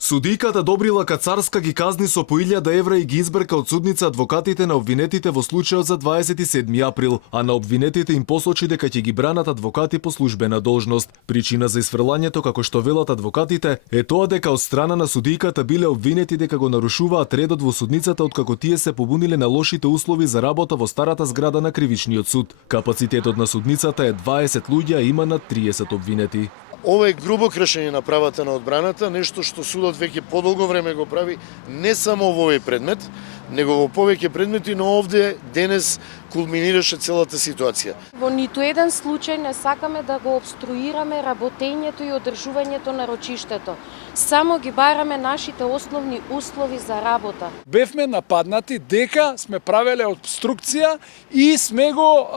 Судијката Добрила Кацарска ги казни со по 1000 евра и ги избрка од судница адвокатите на обвинетите во случајот за 27 април, а на обвинетите им посочи дека ќе ги бранат адвокати по службена должност. Причина за исфрлањето, како што велат адвокатите, е тоа дека од страна на судијката биле обвинети дека го нарушуваат редот во судницата откако тие се побуниле на лошите услови за работа во старата зграда на Кривичниот суд. Капацитетот на судницата е 20 луѓе, а има над 30 обвинети. Ова е грубо кршење на правата на одбраната, нешто што судот веќе подолго време го прави не само во овој предмет, него во повеќе предмети, но овде денес кулминираше целата ситуација. Во ниту еден случај не сакаме да го обструираме работењето и одржувањето на рочиштето. Само ги бараме нашите основни услови за работа. Бевме нападнати дека сме правеле обструкција и сме го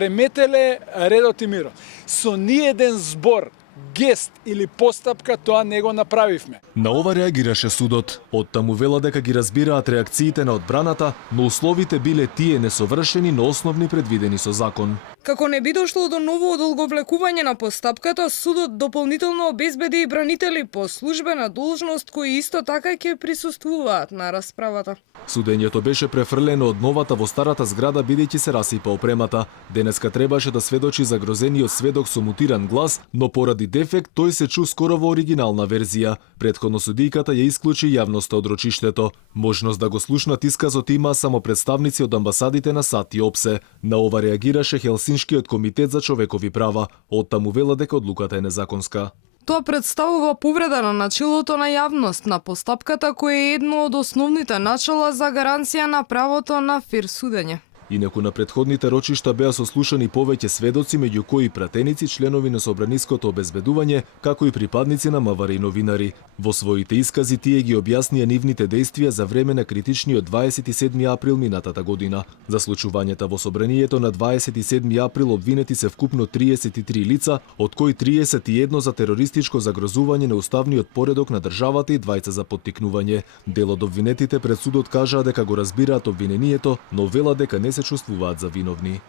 реметеле редот и мирот. Со ниеден збор, гест или постапка тоа не го направивме. На ова реагираше судот. Оттаму вела дека ги разбираат реакциите на одбраната, но условите биле тие несовршени, но основни предвидени со закон. Како не би дошло до ново одолговлекување на постапката, судот дополнително обезбеди и бранители по службена должност кои исто така ќе присуствуваат на расправата. Судењето беше префрлено од новата во старата зграда бидејќи се расипа опремата. Денеска требаше да сведочи загрозениот сведок со мутиран глас, но поради дефект тој се чу скоро во оригинална верзија. Предходно судијката ја исклучи јавноста од рочиштето. Можност да го слушнат исказот има само представници од амбасадите на САД и ОПСЕ. На ова реагираше Хелсиншкиот комитет за човекови права. Оттаму вела дека одлуката е незаконска. Тоа представува повреда на началото на јавност на постапката кој е едно од основните начала за гаранција на правото на фер судење. Инаку на предходните рочишта беа сослушани повеќе сведоци, меѓу кои пратеници, членови на собраниското обезбедување, како и припадници на МВР и новинари. Во своите искази тие ги објаснија нивните действија за време на критичниот 27 април минатата година. За случувањата во собранието на 27 април обвинети се вкупно 33 лица, од кои 31 за терористичко загрозување на уставниот поредок на државата и 2 за поттикнување. Дел од обвинетите пред судот кажаа дека го разбираат обвинението, но велат дека не се чувствуваат за виновни.